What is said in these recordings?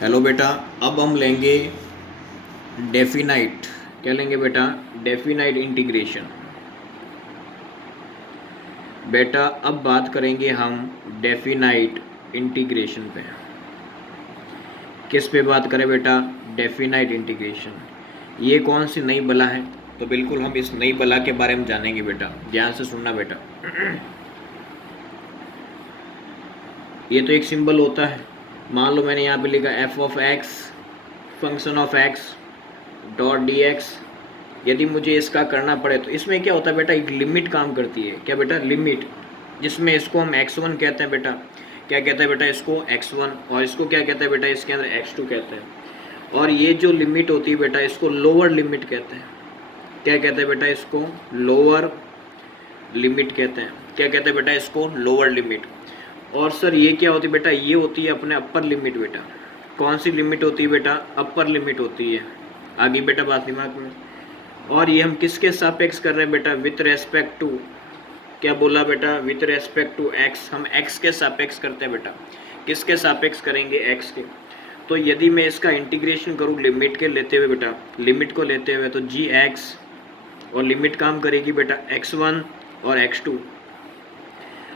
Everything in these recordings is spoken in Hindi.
हेलो बेटा, अब हम लेंगे डेफिनाइट। क्या लेंगे बेटा? Definite integration. बेटा अब बात करेंगे हम डेफिनाइट इंटीग्रेशन पे। किस पे बात करें बेटा? Definite integration. ये कौन सी नई बला है? तो बिल्कुल हम इस नई बला के बारे में जानेंगे बेटा। ध्यान से सुनना बेटा। ये तो एक सिंबल होता है। मान लो मैंने यहाँ पे लिखा F of x function of x dot D x. यदि मुझे इसका करना पड़े तो इसमें क्या होता है बेटा? एक लिमिट काम करती है। क्या बेटा? लिमिट। जिसमें इसको हम x1 कहते हैं बेटा। क्या कहते हैं बेटा? इसको x1। और इसको क्या कहते हैं बेटा? इसके अंदर x2 कहते हैं। और ये जो लिमिट होती है बेटा, इसको लोअर लिमिट कहते हैं। क्या कहते हैं बेटा? इसको लोअर लिमिट कहते हैं। क्या कहते हैं बेटा? इसको लोअर लिमिट। और सर ये क्या होती है बेटा? ये होती है अपने अपर लिमिट बेटा। कौन सी लिमिट होती है बेटा? अपर लिमिट होती है। आगे बेटा बात दिमाग में। और ये हम किसके सापेक्ष कर रहे हैं बेटा? With respect to. क्या बोला बेटा? With respect to X. हम एक्स के सापेक्ष करते हैं बेटा। किसके सापेक्ष करेंगे? एक्स के। तो यदि मैं इसका इंटीग्रेशन करूँ लिमिट के लेते हुए बेटा, लिमिट को लेते हुए, तो जी एक्स और लिमिट काम करेगी बेटा x1 और x2।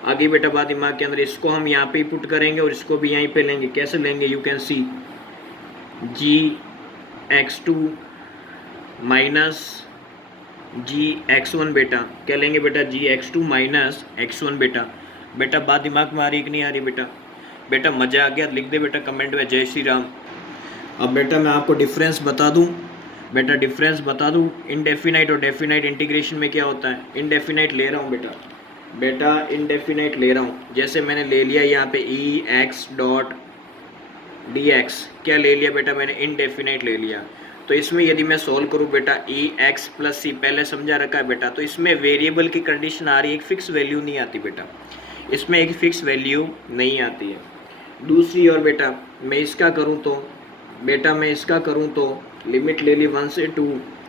आगे बेटा बात दिमाग के अंदर, इसको हम यहाँ पे ही पुट करेंगे और इसको भी यहीं पे लेंगे। कैसे लेंगे? You can see G x2 minus G x1 बेटा। क्या लेंगे बेटा? जी x2 माइनस x1 बेटा। बेटा बात दिमाग में आ रही कि नहीं आ रही बेटा? बेटा मज़ा आ गया? लिख दे बेटा कमेंट में जय श्री राम। अब बेटा मैं आपको डिफरेंस बता दूं। बेटा डिफरेंस बता दूं इनडेफिनाइट और डेफिनाइट इंटीग्रेशन में क्या होता है। इनडेफिनाइट ले रहा हूँ बेटा। बेटा इनडेफिनाइट ले रहा हूँ। जैसे मैंने ले लिया यहाँ पे ई एक्स डॉट डी एक्स। क्या ले लिया बेटा? मैंने इनडेफिनाइट ले लिया। तो इसमें यदि मैं सॉल्व करूँ बेटा, ई एक्स प्लस सी पहले समझा रखा है बेटा। तो इसमें वेरिएबल की कंडीशन आ रही है, एक फिक्स वैल्यू नहीं आती बेटा। इसमें एक फिक्स वैल्यू नहीं आती है। दूसरी और बेटा मैं इसका करूँ तो, बेटा मैं इसका करूँ तो लिमिट ले ली 1 से 2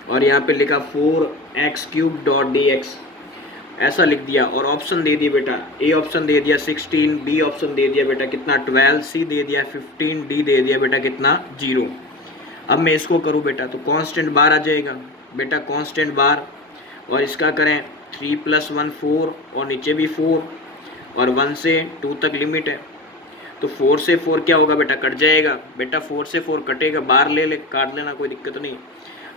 और यहाँ पे लिखा 4x³ डॉट डी एक्स। ऐसा लिख दिया और ऑप्शन दे दिए बेटा। ए ऑप्शन दे दिया 16, बी ऑप्शन दे दिया बेटा कितना 12, सी दे दिया 15, डी दे दिया बेटा कितना 0। अब मैं इसको करूँ बेटा तो कांस्टेंट बार आ जाएगा बेटा, कांस्टेंट बार। और इसका करें 3 + 1 4 और नीचे भी 4 और 1 से 2 तक लिमिट है। तो 4 से 4 क्या होगा बेटा? कट जाएगा बेटा। 4 से 4 कटेगा, बाहर ले काट लेना, कोई दिक्कत नहीं।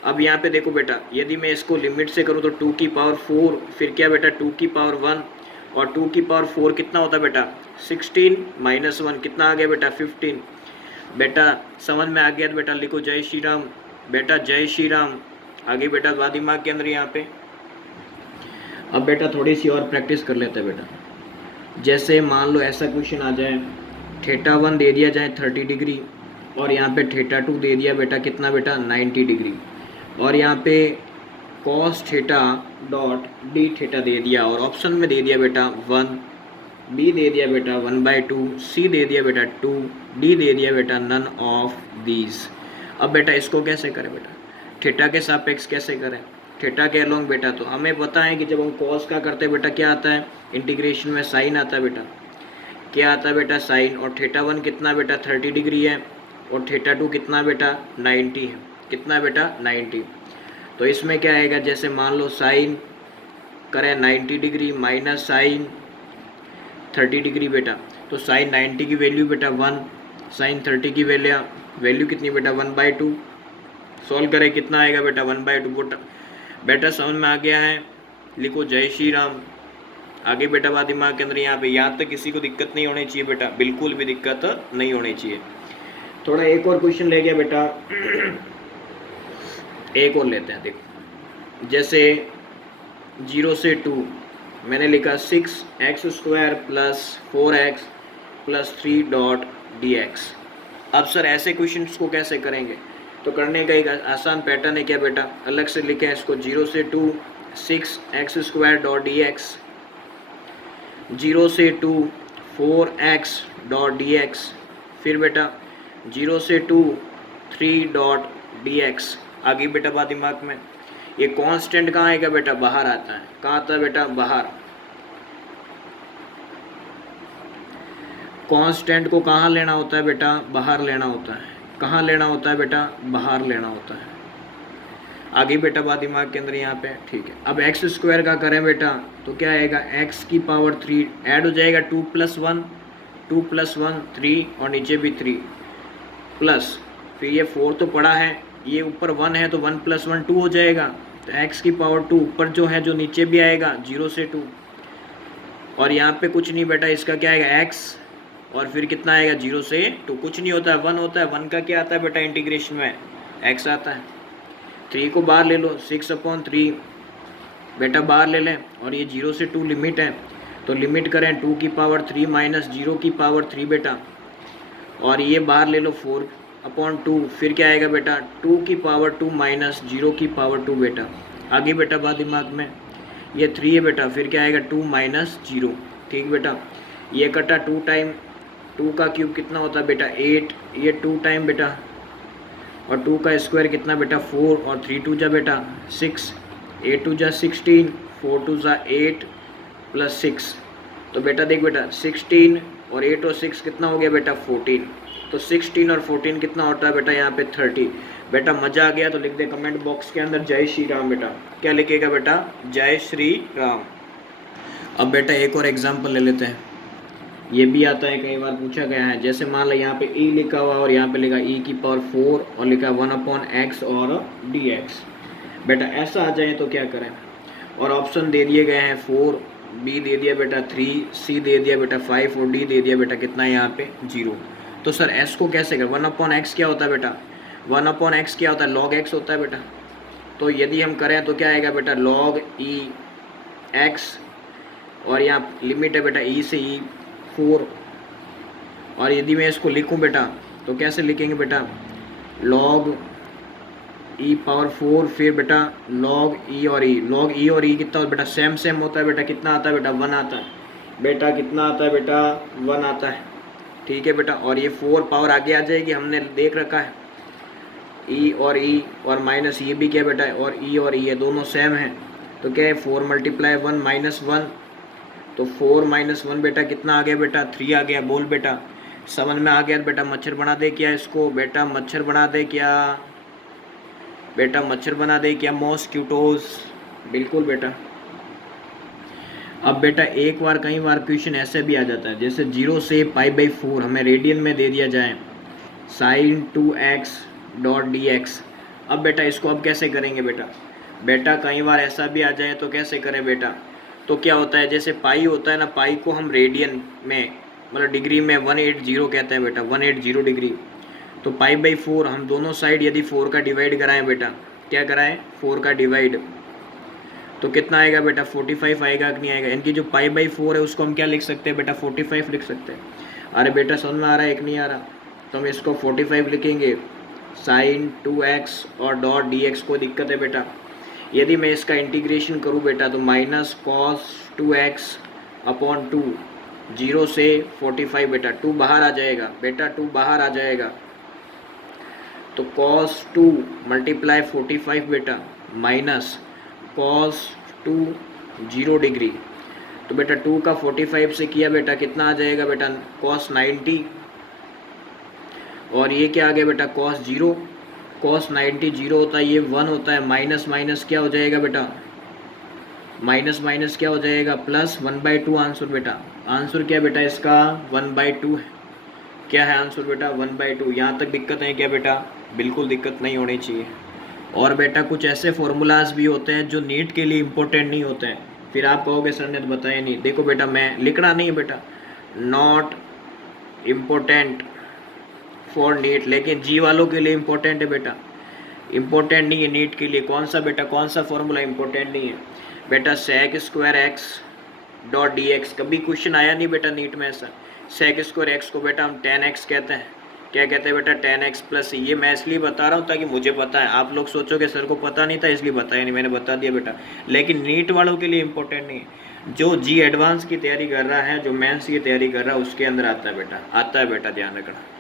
अब यहाँ पे देखो बेटा, यदि मैं इसको लिमिट से करूँ तो 2 की पावर 4, फिर क्या बेटा 2 की पावर 1 और 2 की पावर 4 कितना होता है बेटा? 16 माइनस 1 कितना आ गया बेटा? 15। बेटा समझ में आ गया तो बेटा लिखो जय श्री राम। बेटा जय श्री राम। आगे बेटा बात दिमाग के अंदर यहाँ पे। अब बेटा थोड़ी सी और प्रैक्टिस कर लेते हैं बेटा। जैसे मान लो ऐसा क्वेश्चन आ जाए, θ1 दे दिया जाए 30 डिग्री और यहाँ पे θ2 दे दिया बेटा कितना बेटा? 90 डिग्री। और यहाँ पे cos theta dot d theta दे दिया और ऑप्शन में दे दिया बेटा 1, बी दे दिया बेटा 1/2, सी दे दिया बेटा 2, डी दे दिया बेटा नन ऑफ दीज। अब बेटा इसको कैसे करें बेटा? थीटा के सापेक्ष कैसे करें? थीटा के अलोंग बेटा तो हमें पता है कि जब हम cos का करते हैं बेटा क्या आता है? इंटीग्रेशन में साइन आता है बेटा। क्या आता है बेटा? साइन। और θ1 कितना बेटा? 30 डिग्री है और θ2 कितना बेटा? 90 है। कितना बेटा? 90। तो इसमें क्या आएगा? जैसे मान लो साइन करें 90 डिग्री माइनस साइन 30 डिग्री बेटा। तो साइन 90 की वैल्यू बेटा 1, साइन 30 की वैल्यू कितनी बेटा? 1/2। सॉल्व करें कितना आएगा बेटा? 1/2। बेटा समझ में आ गया है? लिखो जय श्री राम। आगे बेटा बात दिमाग के अंदर यहाँ पे, याद तक किसी को दिक्कत नहीं होनी चाहिए बेटा, बिल्कुल भी दिक्कत नहीं होनी चाहिए। थोड़ा एक और क्वेश्चन ले गया बेटा। एक और लेते हैं। देखो जैसे 0 से 2 मैंने लिखा 6x² plus 4x plus 3 dot D x. अब सर ऐसे क्वेश्चंस को कैसे करेंगे? तो करने का एक आसान पैटर्न है। क्या बेटा? अलग से लिखें इसको 0 से 2 6x² डॉट डी एक्स, 0 से 2 4x डॉट डी एक्स, फिर बेटा 0 से 2 3 डॉट डी एक्स। आगे बेटा बात दिमाग में, ये कांस्टेंट कहाँ आएगा बेटा? बाहर आता है। कहाँ आता है बेटा? बाहर। कांस्टेंट को कहाँ लेना होता है बेटा? बाहर लेना होता है। कहाँ लेना होता है बेटा, बाहर लेना होता है। आगे बेटा बात दिमाग के अंदर यहाँ पे, ठीक है। अब एक्स स्क्वायर का करें बेटा तो क्या आएगा, एक्स की पावर 3 ऐड हो जाएगा 2 + 1, 2 + 1 3 और नीचे भी 3 प्लस, फिर ये 4 तो पड़ा है, ये ऊपर 1 है तो 1 + 1 2 हो जाएगा। तो एक्स की पावर 2 ऊपर जो है जो नीचे भी आएगा 0 से 2, और यहाँ पे कुछ नहीं बेटा, इसका क्या आएगा एक्स, और फिर कितना आएगा 0 से 2, कुछ नहीं होता है 1 होता है। 1 का क्या आता है बेटा इंटीग्रेशन में, एक्स आता है। 3 को बाहर ले लो, 6/3 बेटा बाहर ले लें, और ये 0 से 2 लिमिट है, तो लिमिट करें 2 की पावर 3 माइनस 0 की पावर 3 बेटा, और ये बाहर ले लो 4/2, फिर क्या आएगा बेटा 2 की पावर 2 माइनस 0 की पावर 2 बेटा। आगे बेटा बात दिमाग में, ये 3 है बेटा, फिर क्या आएगा 2 माइनस 0, ठीक बेटा। ये कटा 2 टाइम, 2 का क्यूब कितना होता है बेटा 8, ये 2 टाइम बेटा, और 2 का स्क्वायर कितना बेटा 4, और 3 2 जा बेटा 6, 8 2 जा 16, 4 2 जा 8 प्लस 6, तो बेटा देख बेटा 16 और 8 और 6 कितना हो गया बेटा 14, तो 16 और 14 कितना होता है बेटा यहाँ पे 30। बेटा मज़ा आ गया तो लिख दे कमेंट बॉक्स के अंदर जय श्री राम बेटा। क्या लिखेगा बेटा, जय श्री राम। अब बेटा एक और एग्जाम्पल ले लेते हैं, ये भी आता है कई बार पूछा गया है। जैसे मान लो यहाँ पे e लिखा हुआ और यहाँ पे लिखा e की पावर 4 और लिखा 1/x और dx। बेटा ऐसा आ जाए तो क्या करें, और ऑप्शन दे दिए गए हैं 4, b दे दिया बेटा 3, c दे दिया बेटा 5 और d दे दिया बेटा कितना है यहाँ पे 0। तो सर s को कैसे करें, 1/x क्या होता है बेटा, 1/x क्या होता है, log x होता है बेटा। तो यदि हम करें तो क्या आएगा बेटा log e x, और यहाँ लिमिट है बेटा e से e 4, और यदि मैं इसको लिखूं बेटा तो कैसे लिखेंगे बेटा, log e पावर 4, फिर बेटा log e और e, log e और e कितना होता है बेटा, सेम होता है बेटा, कितना आता है बेटा 1 आता है बेटा, कितना आता है बेटा 1 आता है, ठीक है बेटा। और ये 4 पावर आगे आ जाएगी, हमने देख रखा है e और माइनस ये भी क्या बेटा, और e है दोनों सेम हैं, तो क्या है 4 × 1 माइनस 1, तो 4 माइनस 1 बेटा कितना आ गया बेटा 3 आ गया। बोल बेटा समझ में आ गया बेटा, मच्छर बना दे क्या इसको बेटा, मच्छर बना दे क्या बेटा, मच्छर बना दे क्या, मॉस्क्यूटोज, बिल्कुल बेटा। अब बेटा एक बार कई बार क्वेश्चन ऐसे भी आ जाता है, जैसे 0 से π/4 हमें रेडियन में दे दिया जाए sin 2x डॉट dx। अब बेटा इसको अब कैसे करेंगे बेटा, बेटा कई बार ऐसा भी आ जाए तो कैसे करें बेटा, तो क्या होता है जैसे पाई होता है ना, पाई को हम रेडियन में मतलब डिग्री में 180 कहते हैं बेटा, 180 डिग्री। तो π/4 हम दोनों साइड यदि 4 का डिवाइड कराएं बेटा, क्या कराएं 4 का डिवाइड, तो कितना आएगा बेटा 45 आएगा कि नहीं आएगा। इनकी जो π/4 है उसको हम क्या लिख सकते हैं बेटा 45 लिख सकते हैं। अरे बेटा समझ में आ रहा है एक नहीं आ रहा, तो हम इसको 45 लिखेंगे। sin 2x और डॉट dx को दिक्कत है बेटा, यदि मैं इसका इंटीग्रेशन करूं बेटा तो माइनस cos 2x/2, 0 से 45 बेटा, 2 बाहर आ जाएगा बेटा, 2 बाहर आ जाएगा, तो cos 2 × 45 बेटा माइनस cos 2 0 डिग्री, तो बेटा 2 का 45 से किया बेटा कितना आ जाएगा बेटा cos 90, और ये क्या आ गया बेटा cos 0, cos 90 0 होता है, ये 1 होता है, माइनस माइनस क्या हो जाएगा बेटा, माइनस माइनस क्या हो जाएगा प्लस 1/2 आंसर बेटा। आंसर क्या बेटा इसका 1/2 है, क्या है आंसर बेटा 1/2। यहाँ तक दिक्कत है क्या बेटा, बिल्कुल दिक्कत नहीं होनी चाहिए। और बेटा कुछ ऐसे फॉर्मूलाज भी होते हैं जो नीट के लिए इम्पोर्टेंट नहीं होते हैं, फिर आप कहोगे सर ने तो बताया नहीं। देखो बेटा मैं लिखना नहीं है बेटा, नॉट इम्पोर्टेंट फॉर नीट, लेकिन जी वालों के लिए इम्पोर्टेंट है बेटा, इम्पोर्टेंट नहीं है नीट के लिए। कौन सा बेटा, कौन सा फॉर्मूला इम्पोर्टेंट नहीं है बेटा, sec² x डॉट dx। कभी क्वेश्चन आया नहीं बेटा नीट में ऐसा। sec² x को बेटा हम 10x कहते हैं, क्या कहते हैं बेटा 10x प्लस। ये मैं इसलिए बता रहा हूँ ताकि मुझे पता है, आप लोग सोचोगे सर को पता नहीं था इसलिए बताया नहीं, मैंने बता दिया बेटा। लेकिन नीट वालों के लिए इम्पोर्टेंट नहीं है, जो जी एडवांस की तैयारी कर रहा है, जो मेंस की तैयारी कर रहा है उसके अंदर आता है बेटा, आता है बेटा, ध्यान रखना।